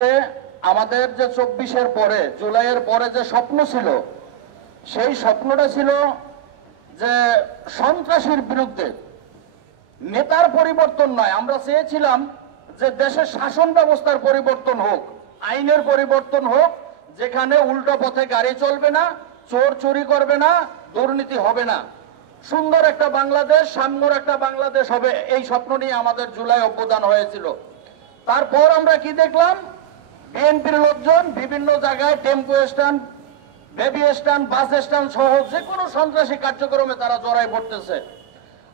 আমাদের যে 24-এর পরে জুলাইয়ের পরে যে স্বপ্ন ছিল সেই স্বপ্নটা ছিল যে সন্ত্রাসীর বিরুদ্ধে নেতার পরিবর্তন নয়, আমরা চেয়েছিলাম যে দেশের শাসন ব্যবস্থার পরিবর্তন হোক, আইনের পরিবর্তন হোক, যেখানে উল্টো পথে গাড়ি চলবে না, চোর চুরি করবে না, দুর্নীতি হবে না, সুন্দর একটা বাংলাদেশ, সাম্যর একটা বাংলাদেশ হবে। এই স্বপ্ন নিয়ে আমাদের জুলাই অভ্যুত্থান হয়েছিল। তারপর আমরা কি দেখলাম? বিএনপির লোকজন বিভিন্ন জায়গায় tempo stand, baby stand, bus stand সহ যে কোনো সন্ত্রাসী কার্যক্রমে তারা জড়াই পড়তেছে।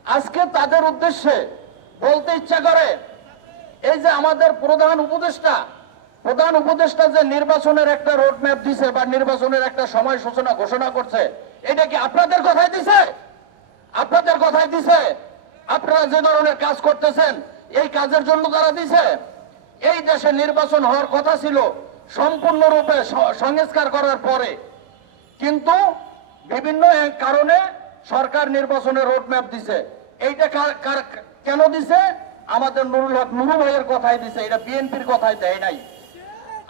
আজকে তাদের উদ্দেশ্যে বলতে ইচ্ছা করে, এই যে আমাদের প্রধান উপদেষ্টা যে নির্বাচনের একটা রোডম্যাপ দিছে বা নির্বাচনের একটা সময় সূচনা ঘোষণা করছে, এটা কি আপনাদের কথাই দিছে? আপনাদের কথাই দিছে? আপনারা যে ধরনের কাজ করতেছেন এই কাজের জন্য তারা দিছে? এই দেশে নির্বাচন হওয়ার কথা ছিল সম্পূর্ণরূপে সংস্কার করার পরে, কিন্তু বিভিন্ন কারণে সরকার নির্বাচনের রোডম্যাপ দিছে। এইটা কেন দিছে? আমাদের নুরুল হক নুরু ভাইয়ের কথাই দিছে, এটা বিএনপির কথাই দেয় নাই।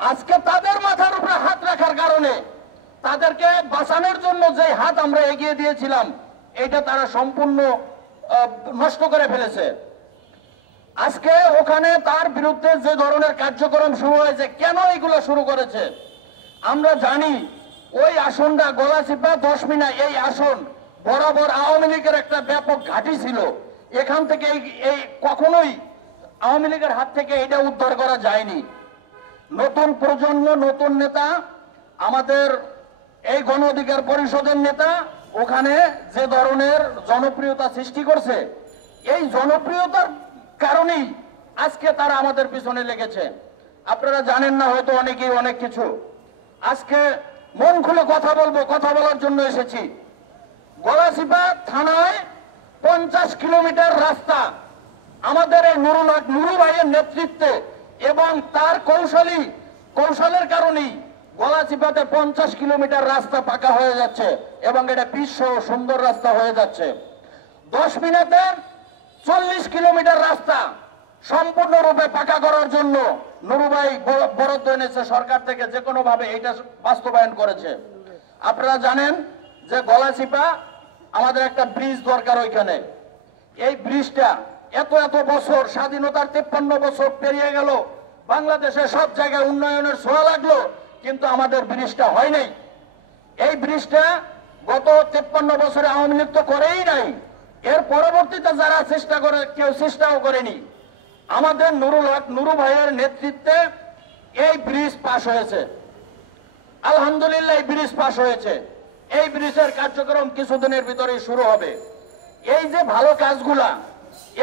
আজকে তাদের মাথার উপরে হাত রাখার কারণে, তাদেরকে বাঁচানোর জন্য যে হাত আমরা এগিয়ে দিয়েছিলাম এটা তারা সম্পূর্ণ নষ্ট করে ফেলেছে। আজকে ওখানে তার বিরুদ্ধে যে ধরনের কার্যক্রম শুরু হয়েছে, কেন এগুলো শুরু করেছে আমরা জানি। ওই আসনটা গলাচিপা 10 মিনা, এই আসন বরাবর আওয়ামী লীগের একটা ব্যাপক ঘাঁটি ছিল। এখান থেকে এই কখনোই আওয়ামী লীগের হাত থেকে এটা উদ্ধার করা যায়নি। নতুন প্রজন্ম, নতুন নেতা, আমাদের এই গণ অধিকার পরিষদের নেতা ওখানে যে ধরনের জনপ্রিয়তা সৃষ্টি করছে, এই জনপ্রিয়তার কারণেই আজকে তারা আমাদের পিছনে লেগেছে। আপনারা জানেন না হয়তো অনেকেই অনেক কিছু। আজকে মন খুলে কথা বলবো, কথা বলার জন্য এসেছি। গলাচিপা থানায় 50 কিলোমিটার রাস্তা আমাদের এই নুরু ভাইয়ের নেতৃত্বে এবং তার কৌশলের কারণেই গলাচিপাতে 50 কিলোমিটার রাস্তা পাকা হয়ে যাচ্ছে এবং এটা বিশ্ব সুন্দর রাস্তা হয়ে যাচ্ছে। 10 মিনিটে 40 কিলোমিটার রাস্তা সম্পূর্ণরূপে পাকা করার জন্য নুরু ভাই বরাদ্দ এনেছে সরকার থেকে, যে কোনো ভাবে এটা বাস্তবায়ন করেছে। আপনারা জানেন যে গলাচিপা আমাদের একটা ব্রিজ দরকার ওইখানে। এই ব্রিজটা এত বছর, স্বাধীনতার 53 বছর পেরিয়ে গেল, বাংলাদেশের সব জায়গায় উন্নয়নের ছোঁয়া লাগলো, কিন্তু আমাদের ব্রিজটা হয় নাই। এই ব্রিজটা গত 53 বছরে আওয়ামী লীগ তো করেই নাই, এর পরবর্তীতে যারা চেষ্টা করে কেউ চেষ্টাও করেনি। আমাদের নুরু ভাইয়ের নেতৃত্বে এই ব্রিজ পাশ হয়েছে, আলহামদুলিল্লাহ এই ব্রিজ পাশ হয়েছে। এই ব্রিজের কার্যক্রম কিছুদিনের ভিতরেই শুরু হবে। এই যে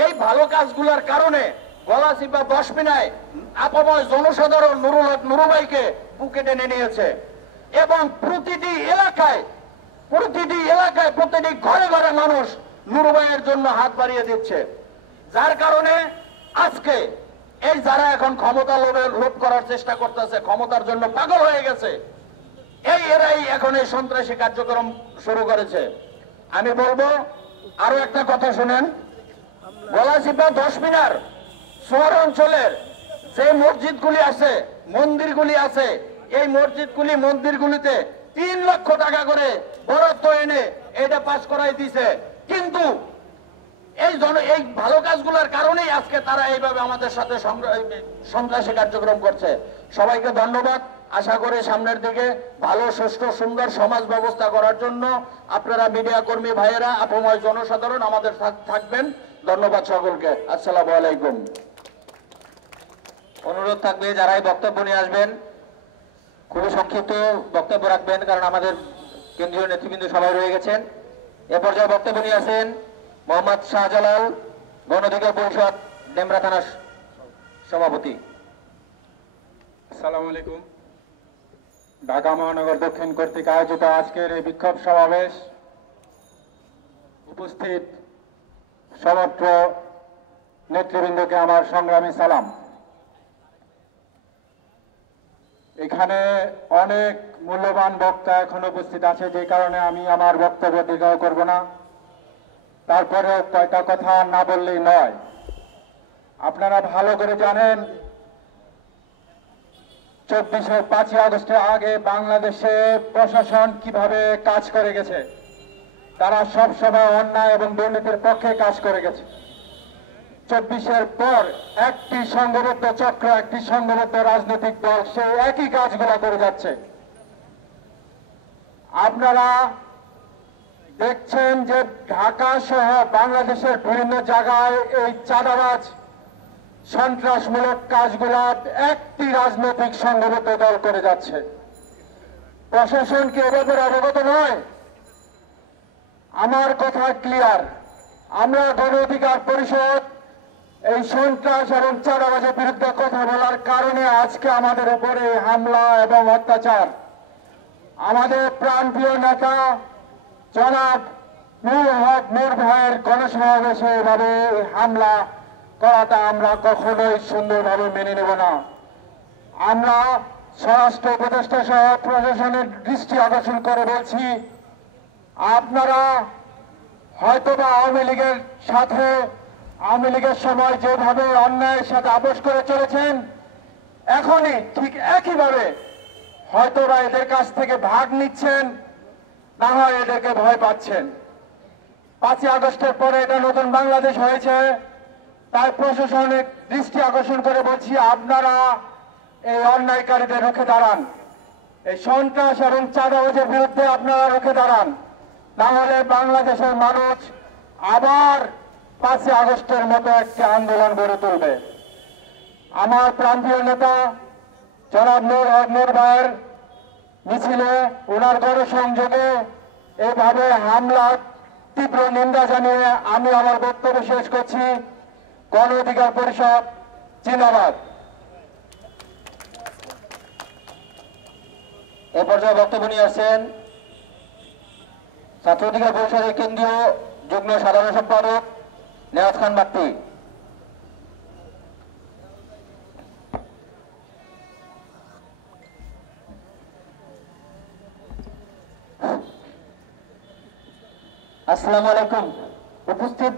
এই ভালো কাজগুলার কারণে গলাচিপা 10 মিনায় আপাময় জনসাধারণ নুরু ভাইকে বুকে টেনে নিয়েছে এবং প্রতিটি এলাকায় প্রতিটি ঘরে ঘরে মানুষ নুরু ভাইয়ের জন্য হাত বাড়িয়ে দিচ্ছে। যার কারণে আজকে এই যারা এখন ক্ষমতা লোভ করার চেষ্টা করতেছে, ক্ষমতার জন্য পাগল হয়ে গেছে, এরাই এখন এই সন্ত্রাসী কার্যক্রম শুরু করেছে। আমি বলবো আরো একটা কথা শুনেন। গলাচিপা 10 মিনার শহর অঞ্চলের যে মসজিদগুলি আছে, মন্দিরগুলি আছে, এই মন্দিরগুলিতে 3 লক্ষ টাকা করে বরাদ্দ এনে এটা পাস করাই দিছে। কিন্তু এই ভালো কাজগুলোর কারণেই আজকে তারা এইভাবে আমাদের সাথে সন্ত্রাসী কার্যক্রম করছে। সবাইকে ধন্যবাদ। আশা করি সামনের দিকে ভালো, সুষ্ঠু, সুন্দর সমাজ ব্যবস্থা করার জন্য আপনারা মিডিয়া কর্মী ভাইয়েরা, আপময় জনসাধারণ আমাদের থাকবেন। ধন্যবাদ সকলকে। আসসালামু আলাইকুম। অনুরোধ থাকবে যারাই বক্তব্য নিয়ে আসবেন খুবই সংক্ষিপ্ত বক্তব্য রাখবেন, কারণ আমাদের কেন্দ্রীয় নেতৃবৃন্দ সবাই রয়ে গেছেন। এ পর্যায়ে বক্তব্য নিয়ে আসেন মোহাম্মদ শাহজালাল, গণ অধিকার পরিষদ ডেমরা থানার সভাপতি। আসসালামু আলাইকুম। ঢাকা মহানগর দক্ষিণ কর্তৃক আয়োজিত আজকের এই বিক্ষোভ সমাবেশ উপস্থিত সমগ্র নেতৃবৃন্দকে আমার সংগ্রামী সালাম। এখানে অনেক মূল্যবান বক্তা এখন উপস্থিত আছে, যে কারণে আমি আমার বক্তব্য দীর্ঘ করব না। তারপরে কয়টা কথা না বললেই নয়। আপনারা ভালো করে জানেন 5ই আগস্টের আগে বাংলাদেশে প্রশাসন কিভাবে কাজ করে গেছে। তারা সব সময় অন্যায় এবং দুর্নীতির পক্ষে কাজ করে গেছে। 24-এর পর একটি সংঘবদ্ধ চক্র, একটি সংঘবদ্ধ রাজনৈতিক দল সেই একই কাজগুলো করে যাচ্ছে। আপনারা দেখছেন যে ঢাকা সহ বাংলাদেশের বিভিন্ন জায়গায় এই চাঁদাবাজ সন্ত্রাসমূলক কাজগুলা একটি রাজনৈতিক সংঘবদ্ধ দল করে যাচ্ছে। প্রশাসন কি এ ব্যাপারে অবগত নয়? আমার কথা ক্লিয়ার। আমরা গণ অধিকার পরিষদ এই সন্ত্রাস এবং চাঁদাবাজের বিরুদ্ধে কথা বলার কারণে আজকে আমাদের উপরে হামলা এবং অত্যাচার। আমাদের প্রাণপ্রিয় নেতা জনাব নূর হক নূর ভাইয়ের গণসমাবেশে এভাবে হামলা করাটা আমরা কখনোই সুন্দরভাবে মেনে নেব না। আমরা স্বরাষ্ট্র উপদেষ্টা সহ প্রশাসনের দৃষ্টি আকর্ষণ করে বলছি, আপনারা হয়তোবা আওয়ামী লীগের সাথে, আওয়ামী লীগের সময় যেভাবে অন্যায়ের সাথে আপোষ করে চলেছেন, এখনই ঠিক একইভাবে হয়তোবা এদের কাছ থেকে ভাগ নিচ্ছেন, না হয় এদেরকে ভয় পাচ্ছেন। 5ই আগস্টের পরে এটা নতুন বাংলাদেশ হয়েছে, তাই প্রশাসনের দৃষ্টি আকর্ষণ করে বলছি, আপনারা এই অন্যায়কারীদের রুখে দাঁড়ান। এই সন্ত্রাস এবং চাঁদাবাজের বিরুদ্ধে আপনারা রুখে দাঁড়ান, না হলে বাংলাদেশের মানুষ আবার 5ই আগস্টের মতো একটি আন্দোলন গড়ে তুলবে। আমার প্রান্তীয় নেতা জনাব নূর হক নূর ভাইয়ের মিছিলে, ওনার গণসংযোগে এভাবে হামলার তীব্র নিন্দা জানিয়ে আমি আমার বক্তব্য শেষ করছি। গণ অধিকার পরিষদ জিন্দাবাদ। এ পর্যায়ে বক্তব্য নিয়ে আসছেন ছাত্র অধিকার পরিষদের কেন্দ্রীয় যুগ্ম সাধারণ সম্পাদক নেওয়াজ খান বাপ্পি। আসসালামু আলাইকুম। উপস্থিত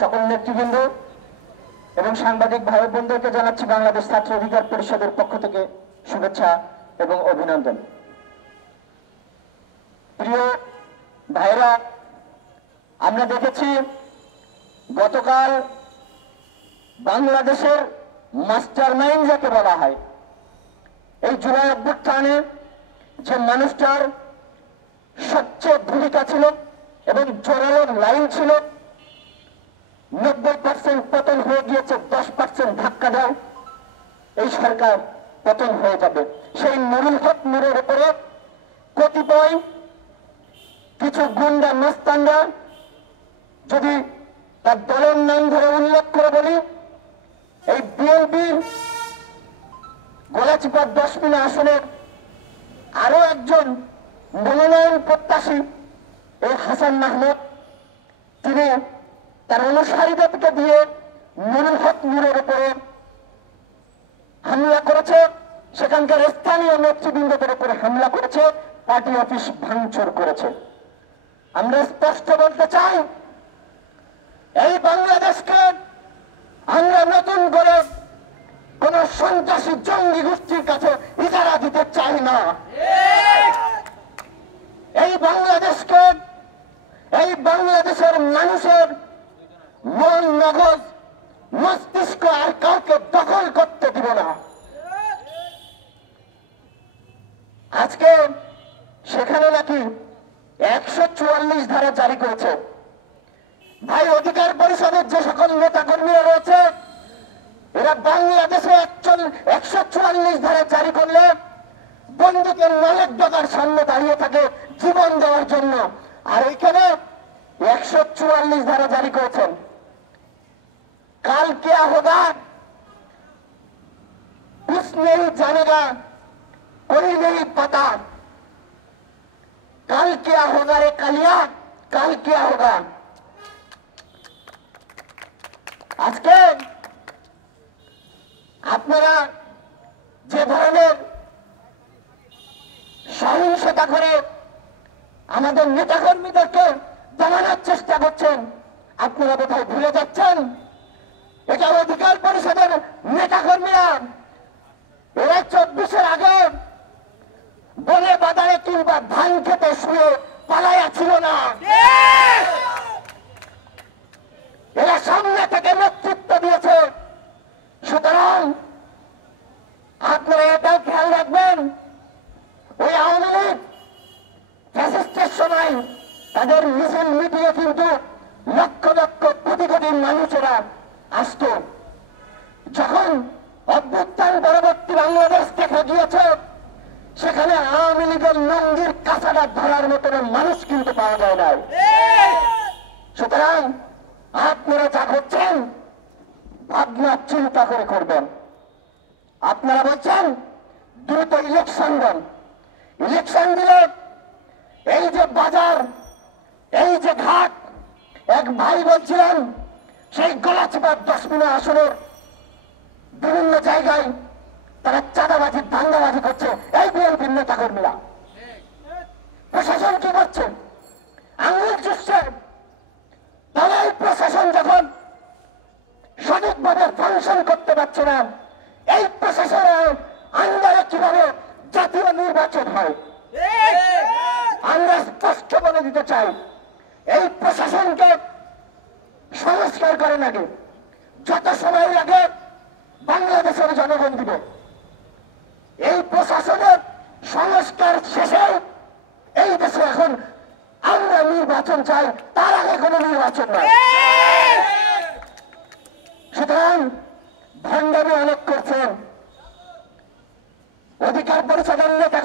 সকল নেতৃবৃন্দ এবং সাংবাদিক ভাই বোনদেরকে জানাচ্ছি বাংলাদেশ ছাত্র অধিকার পরিষদের পক্ষ থেকে শুভেচ্ছা এবং অভিনন্দন। প্রিয় ভাইরা, আমরা দেখেছি গতকাল বাংলাদেশের মাস্টার মাইন্ড যাকে বলা হয়, এই জুলাই অভ্যুত্থানে যে মানুষটার সবচেয়ে ভূমিকা ছিল এবং জোরালো লাইন ছিল, 90% পতন হয়ে গিয়েছে, 10% ধাক্কা দাও, এই সরকার পতন হয়ে যাবে। সেই নুরুল হক নূরের উপরে কতিপয় কিছু গুন্ডা মস্তানরা, যদি তার দলের নাম ধরে উল্লেখ করে বলি, এই বিএনপির গলাচিপা 10 মিনা আসনের আরো একজন মনোনয়ন প্রত্যাশী এই হাসান মাহমুদ, তিনি তার অনুসারীদেরকে দিয়ে নুরুল হক নূরের উপরে হামলা করেছে, সেখানকার স্থানীয় নেতৃবৃন্দদের উপরে হামলা করেছে, পার্টি অফিস ভাঙচুর করেছে। আমরা স্পষ্ট বলতে চাই, এই বাংলাদেশকে আমরা নতুন করে কোন সন্ত্রাসী জঙ্গি গোষ্ঠীর কাছে ইজারা দিতে চাই না। এই বাংলাদেশকে, এই বাংলাদেশের মানুষের মন, মগজ, মস্তিষ্ক আর কাউকে দখল করতে দিব না। আজকে সেখানে নাকি 144 ধারা জারি করেছে। ভাই, অধিকার পরিষদের যে সকল নেতা কর্মীরা রয়েছে, এরা বাংলাদেশে 144 ধারা জারি করলে বন্দুকের নলের ডগার সামনে দাঁড়িয়ে থাকে জীবন দেওয়ার জন্য, আর এইখানে 144 ধারা জারি করেছেন। কাল क्या होगा कुछ नहीं जानेगा, कोई नहीं पता। कल क्या होगा रे कालिया, कल क्या होगा। আজকে আপনারা যে ধরনের সহিংসতা করে আমাদের নেতাকর্মীদেরকে দমানোর চেষ্টা করছেন, আপনারা কোথায় ভুলে যাচ্ছেন? এটা অধিকার পরিষদের নেতাকর্মীরা, এরা 24 কিংবা ধান খেতে শুয়ে পালাইয়া ছিল না, এরা সামনে থেকে নেতৃত্ব দিয়েছে। সুতরাং আপনারা এটাও খেয়াল রাখবেন, ওই আওয়ামী লীগ ফ্যাসিস্টের সময় তাদের মিছিল মিটিয়ে কিন্তু লক্ষ লক্ষ কোটি কোটি মানুষেরা আসত। যখন অভ্যুত্থান পরবর্তী বাংলাদেশ দেখা গিয়েছে, সেখানে আওয়ামী লীগের লঙ্গির কাঁচাটা ধরার মতন মানুষ কিন্তু পাওয়া যায় না। সুতরাং আপনারা যা করছেন ভাবনা চিন্তা করে করবেন। আপনারা বলছেন দ্রুত ইলেকশন দেন, ইলেকশন দিলে এই যে বাজার, এই যে ঘাট, এক ভাই বলছিলেন সেই গলাচিপার 10 মিনিট আসনের বিভিন্ন জায়গায় তারা চাঁদাবাজি দাঙ্গাবাজি করছে, এই বিএনপির নেতা কর্মীরা। প্রশাসন কি করছে? আঙুল চুষছে। তাহলে এই প্রশাসন যখন সঠিকভাবে ফাংশন করতে পারছে না, এই প্রশাসনের আন্ডারে কিভাবে জাতীয় নির্বাচন হয়? আমরা স্পষ্ট বলে দিতে চাই, এই প্রশাসনকে সংস্কার করার আগে যত সময় লাগে বাংলাদেশের জনগণ দিবে। এই প্রশাসনের সংস্কার শেষে এই দেশে এখন আমরা নির্বাচন চাই, তার আগে কোনো নির্বাচন নয়। সুতরাং ভণ্ডামি অনেক করছেন অধিকার পরিষদের নেতা